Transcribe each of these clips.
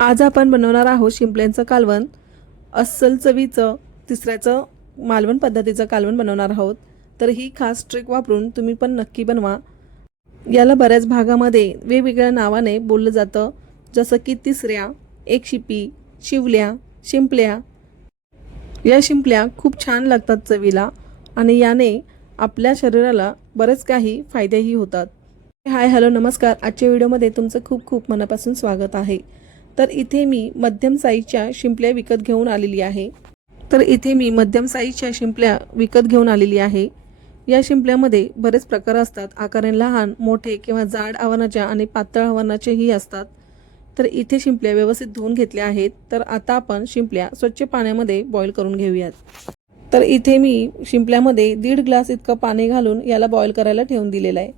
आज आपण बनवणार आहोत शिंपल्यांचं कालवण. अस्सल चवीचं तिसऱ्याचं मालवण पद्धतीचं कालवण बनवणार आहोत. तर ही खास ट्रिक वापरून तुम्ही पण नक्की बनवा. याला बऱ्याच भागामध्ये वेगवेगळ्या नावाने बोललं जातं, जसं की तिसऱ्या, एक शिपी, शिवल्या, शिंपल्या. या शिंपल्या खूप छान लागतात चवीला आणि याने आपल्या शरीराला बरेच काही फायदेही होतात. हाय हॅलो नमस्कार. आजच्या व्हिडिओमध्ये तुमचं खूप खूप मनापासून स्वागत आहे. तर इथे मी मध्यम साईजच्या शिंपल्या विकत घेऊन आलेली आहे. या शिंपल्यामध्ये बरेच प्रकार असतात. आकाराने लहान, मोठे किंवा जाड आवानाच्या आणि पातळ आवानाचेही असतात. तर इथे शिंपल्या व्यवस्थित धुवून घेतल्या आहेत. तर आता आपण शिंपल्या स्वच्छ पाण्यामध्ये बॉईल करून घेऊयात. तर इथे मी शिंपल्यामध्ये 1.5 ग्लास इतकं पाणी घालून याला बॉईल करायला ठेवून दिलेलं आहे.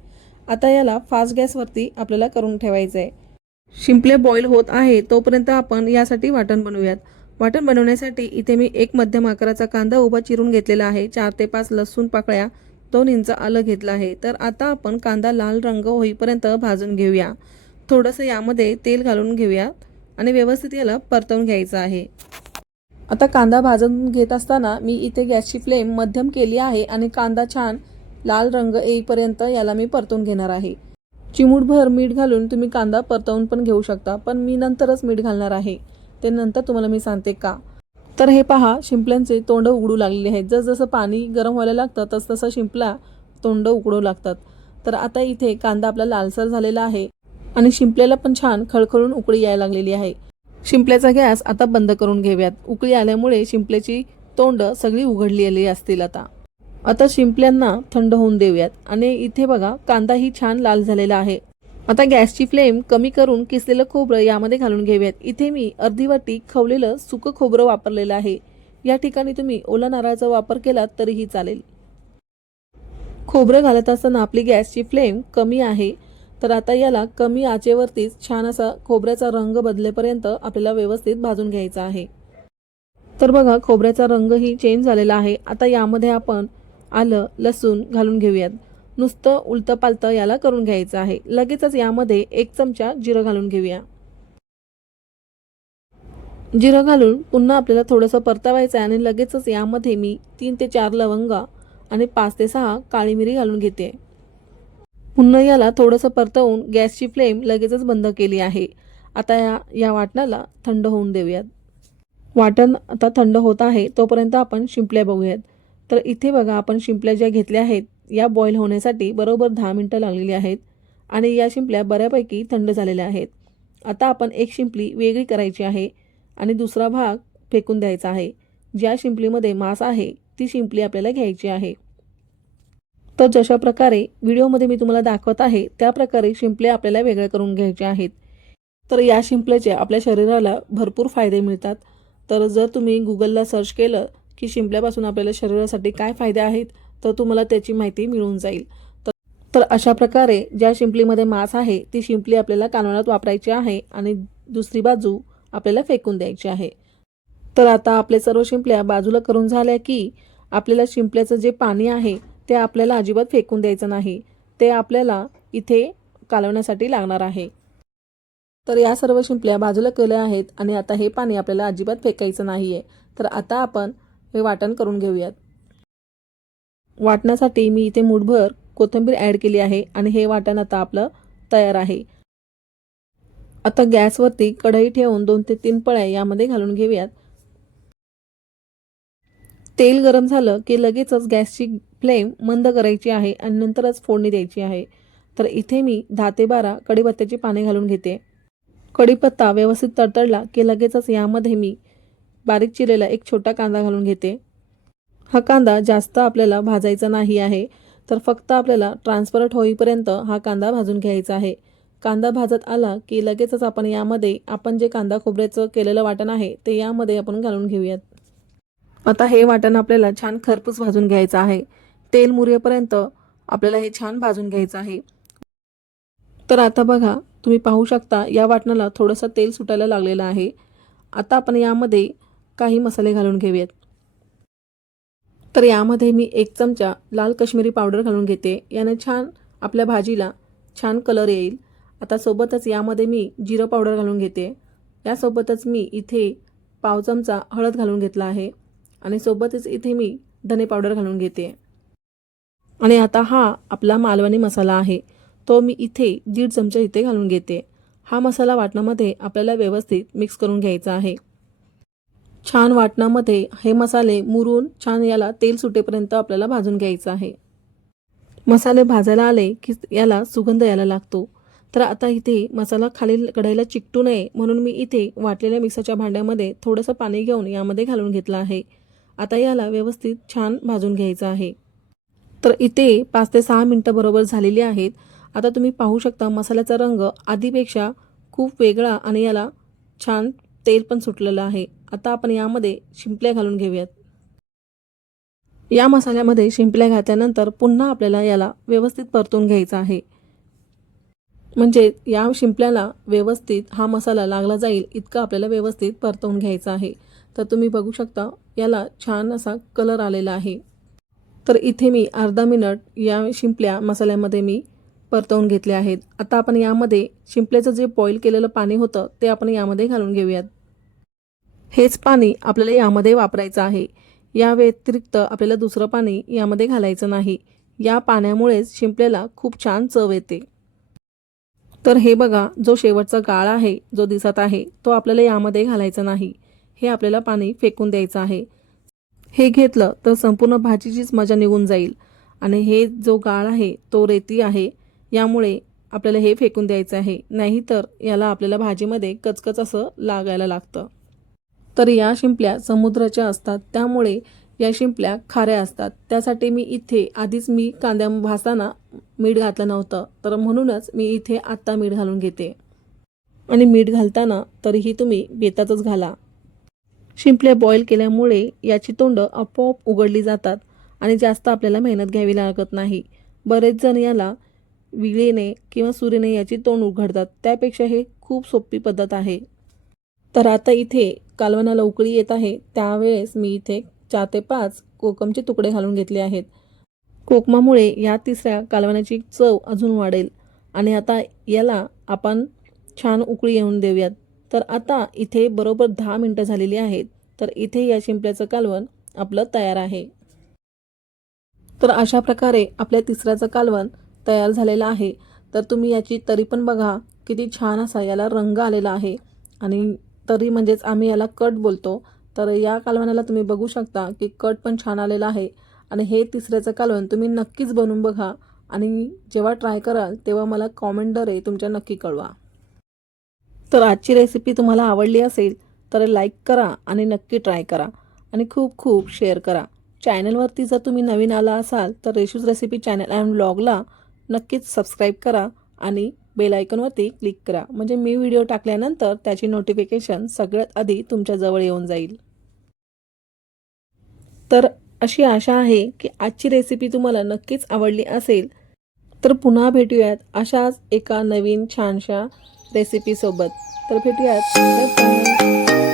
आता याला फास्ट गॅसवरती आपल्याला करून ठेवायचं आहे. शिंपले बॉईल होत आहे तोपर्यंत आपण यासाठी वाटण बनवूयात. वाटण बनवण्यासाठी इथे मी एक मध्यम आकाराचा कांदा उभा चिरून घेतलेला आहे. 4 ते 5 लसूण पाकळ्या, 2 इंच आलं घेतलं आहे. तर आता आपण कांदा लाल रंग होईपर्यंत भाजून घेऊया. थोडंसं यामध्ये तेल घालून घेऊया आणि व्यवस्थित याला परतवून घ्यायचं आहे. आता कांदा भाजून घेत असताना मी इथे गॅसची फ्लेम मध्यम केली आहे आणि कांदा छान लाल रंग येईपर्यंत याला मी परतवून घेणार आहे. चिमूटभर मीठ घालून तुम्ही कांदा परतवून पण घेऊ शकता, पण मी नंतरच मीठ घालणार आहे. ते नंतर तुम्हाला मी सांगते का. तर हे पहा, शिंपल्यांचे तोंड उघडू लागलेले आहेत. जसं पाणी गरम व्हायला लागतं तसं शिंपला तोंड उघडू लागतात. तर आता इथे कांदा आपला लालसर झालेला आहे आणि शिंपल्याला पण छान खळखळून उकळी यायला लागलेली आहे. शिंपल्याचा गॅस आता बंद करून घेऊयात. उकळी आल्यामुळे शिंपल्याची तोंड सगळी उघडलेली असतील. आता शिंपल्यांना थंड होऊन देऊयात आणि इथे बघा कांदाही छान लाल झालेला आहे. आता गॅसची फ्लेम कमी करून किसलेलं खोबरं यामध्ये घालून घेऊयात. इथे मी अर्धी वाटी खवलेलं सुकं खोबरं वापरलेलं आहे. या ठिकाणी तुम्ही ओला नारळाचा वापर केला तरीही चालेल. खोबरं घालत असताना आपली गॅसची फ्लेम कमी आहे. तर आता याला कमी आचेवरतीच छान असा खोबऱ्याचा रंग बदलेपर्यंत आपल्याला व्यवस्थित भाजून घ्यायचा आहे. तर बघा खोबऱ्याचा रंगही चेंज झालेला आहे. आता यामध्ये आपण आलं लसूण घालून घेऊयात. नुसतं उलतं पालतं याला करून घ्यायचं आहे. लगेचच यामध्ये 1 चमचा जिरं घालून घेऊया. जिरं घालून पुन्हा आपल्याला थोडंसं परतवायचं आहे आणि लगेचच यामध्ये मी 3 ते 4 लवंगा आणि 5 ते 6 काळी मिरी घालून घेते. पुन्हा याला थोडंसं परतवून गॅसची फ्लेम लगेचच बंद केली आहे. आता या वाटणाला थंड होऊन देऊयात. वाटण आता थंड होत आहे तोपर्यंत आपण शिंपल्या बघूयात. तर इथे बघा आपण शिंपल्या ज्या घेतल्या आहेत या बॉईल होण्यासाठी बरोबर 10 मिनिटं लागलेली आहेत आणि या शिंपल्या बऱ्यापैकी थंड झालेल्या आहेत. आता आपण एक शिंपली वेगळी करायची आहे आणि दुसरा भाग फेकून द्यायचा आहे. ज्या शिंपलीमध्ये मांस आहे ती शिंपली आपल्याला घ्यायची आहे. तर जशा प्रकारे व्हिडिओमध्ये मी तुम्हाला दाखवत आहे त्या प्रकारे शिंपल्या आपल्याला वेगळ्या करून घ्यायच्या आहेत. तर या शिंपल्याचे आपल्या शरीराला भरपूर फायदे मिळतात. तर जर तुम्ही गुगलला सर्च केलं की शिंपल्यापासून आपल्याला शरीरासाठी काय फायदे आहेत तर तुम्हाला त्याची माहिती मिळून जाईल. तर अशा प्रकारे ज्या शिंपलीमध्ये मांस आहे ती शिंपली आपल्याला कालवणात वापरायची आहे आणि दुसरी बाजू आपल्याला फेकून द्यायची आहे. तर आता आपले सर्व शिंपल्या बाजूला करून झाल्या की आपल्याला शिंपल्याचं जे पाणी आहे ते आपल्याला अजिबात फेकून द्यायचं नाही. ते आपल्याला इथे कालवण्यासाठी लागणार आहे. तर या सर्व शिंपल्या बाजूला केल्या आहेत आणि आता हे पाणी आपल्याला अजिबात फेकायचं नाही आहे. तर आता आपण हे वाटण करून घेऊयात. वाटण्यासाठी मी इथे मूठभर कोथिंबीर ॲड केली आहे आणि हे वाटण आता आपलं तयार आहे. आता गॅसवरती कढई ठेवून 2 ते 3 पळ्या यामध्ये घालून घेऊयात. तेल गरम झालं की लगेचच गॅसची फ्लेम मंद करायची आहे आणि नंतरच फोडणी द्यायची आहे. तर इथे मी 10 ते 12 कढीपत्त्याची पाने घालून घेते. कढीपत्ता व्यवस्थित तडतडला की लगेचच यामध्ये मी बारीक चिरलेला एक छोटा कांदा घालून घेते. हा कांदा जास्त आपल्याला भाजायचा नाही आहे. तर फक्त आपल्याला ट्रान्सपरंट होईपर्यंत हा कांदा भाजून घ्यायचा आहे. कांदा भाजत आला की लगेचच आपण यामध्ये आपण जे कांदा खोबऱ्याचं केलेलं वाटण आहे ते यामध्ये आपण घालून घेऊयात. आता हे वाटण आपल्याला छान खरपूस भाजून घ्यायचं आहे. तेल मुरेपर्यंत आपल्याला हे छान भाजून घ्यायचं आहे. तर आता बघा तुम्ही पाहू शकता या वाटणाला थोडंसं तेल सुटायला लागलेलं आहे. आता आपण यामध्ये काही मसाले घालून घेऊयात. तर यामध्ये मी 1 चमचा लाल काश्मीरी पावडर घालून घेते. याने छान आपल्या भाजीला छान कलर येईल. आता सोबतच यामध्ये मी जिरं पावडर घालून घेते. यासोबतच मी इथे पाव चमचा हळद घालून घेतला आहे आणि सोबतच इथे मी धने पावडर घालून घेते। आणि आता हा आपला मालवणी मसाला आहे, तो मी इथे 1.5 चमचा इथे घालून घेते। हा मसाला वाटणामध्ये आपल्याला व्यवस्थित मिक्स करून घ्यायचा आहे। छान वाटणामध्ये हे मसाले मुरून छान याला तेल सुटेपर्यंत आपल्याला भाजून घ्यायचं आहे। मसाले भाजायला आले की याला सुगंध यायला लागतो। तर आता इथे मसाला खाली कढईला चिकटू नये म्हणून मी इथे वाटलेल्या मिक्सरच्या भांड्यामध्ये थोडंसं पाणी घेऊन यामध्ये घालून घेतलं आहे। आता याला व्यवस्थित छान भाजून घ्यायचं आहे। तर इथे 5 ते 6 मिनिटं बरोबर झालेली आहेत। आता तुम्ही पाहू शकता मसाल्याचा रंग आधीपेक्षा खूप वेगळा आणि याला छान तेल पण सुटलेलं आहे। आता आपण यामध्ये शिंपल्या घालून घेऊयात। या मसाल्यामध्ये शिंपल्या घातल्यानंतर पुन्हा आपल्याला याला व्यवस्थित परतून घ्यायचं आहे, म्हणजे या शिंपल्याला व्यवस्थित हा मसाला लागला जाईल इतका आपल्याला व्यवस्थित परतवून घ्यायचा आहे। तर तुम्ही बघू शकता याला छान असा कलर आलेला आहे। तर इथे मी अर्धा मिनिट या शिंपल्या मसाल्यामध्ये मी परतवून घेतले आहेत। आता आपण यामध्ये शिंपल्याचं जे बॉईल केलेलं पाणी होतं ते आपण यामध्ये घालून घेऊयात। हेच पाणी आपल्याला यामध्ये वापरायचं आहे, या व्यतिरिक्त आपल्याला दुसरं पाणी यामध्ये घालायचं नाही। या पाण्यामुळेच शिंपल्याला खूप छान चव येते। तर हे बघा, जो शेवटचा गाळ आहे जो दिसत आहे तो आपल्याला यामध्ये घालायचा नाही, हे आपल्याला पाणी फेकून द्यायचं आहे। हे घेतलं तर संपूर्ण भाजीचीच मजा निघून जाईल आणि हे जो गाळ आहे तो रेती आहे, यामुळे आपल्याला हे फेकून द्यायचं आहे, नाहीतर याला आपल्याला भाजीमध्ये कचकच असं लागायला लागतं। तर या शिंपल्या समुद्राच्या असतात, त्यामुळे या शिंपल्या खाऱ्या असतात। त्यासाठी मी इथे आधीच मी कांद्या भाजताना मीठ घातलं नव्हतं, तर म्हणूनच मी इथे आत्ता मीठ घालून घेते। आणि मीठ घालताना तरीही तुम्ही बेतातच घाला। शिंपल्या बॉईल केल्यामुळे याची तोंड आपोआप उघडली जातात आणि जास्त आपल्याला मेहनत घ्यावी लागत नाही। बरेच जण याला विळेने किंवा सुरीने याची तोंड उघडतात, त्यापेक्षा हे खूप सोपी पद्धत आहे। तर आता इथे कालवणाला उकळी येत आहे, त्यावेळेस मी इथे 4 ते 5 कोकमचे तुकडे घालून घेतले आहेत। कोकमामुळे या तिसऱ्या कालवणाची चव अजून वाढेल। आणि आता याला आपण छान उकळी येऊन देऊयात। तर आता इथे बरोबर 10 मिनिटं झालेली आहेत। तर इथे या शिंपल्याचं कालवण आपलं तयार आहे। तर अशा प्रकारे आपल्या तिसऱ्याचं कालवण तयार झालेलं आहे। तर तुम्ही याची तरी पण बघा, किती छान असा याला रंग आलेला आहे आणि तरी म्हणजेच आम्ही याला कट बोलतो। तर या कालवणाला तुम्ही बघू शकता की कट पण छान आलेला आहे आणि हे तिसऱ्याचं कालवण तुम्ही नक्कीच बनवून बघा आणि जेव्हा ट्राय कराल तेव्हा मला कॉमेंटद्वारे तुमच्या नक्की कळवा। तर आजची रेसिपी तुम्हाला आवडली असेल तर लाईक करा आणि नक्की ट्राय करा आणि खूप खूप शेअर करा। चॅनलवरती जर तुम्ही नवीन आला असाल तर रेशूज रेसिपी चॅनल अँड व्लॉगला नक्कीच सबस्क्राईब करा आणि बेल आयकॉनवरती क्लिक करा, म्हणजे मी व्हिडिओ टाकल्यानंतर त्याची नोटिफिकेशन सगळ्यात आधी तुमच्या जवळ येऊन जाईल। तर अशी आशा आहे की आजची रेसिपी तुम्हाला नक्कीच आवडली असेल। तर पुन्हा भेटूयात अशाच एका नवीन छानशा रेसिपीसोबत। तर भेटूयात, बाय बाय।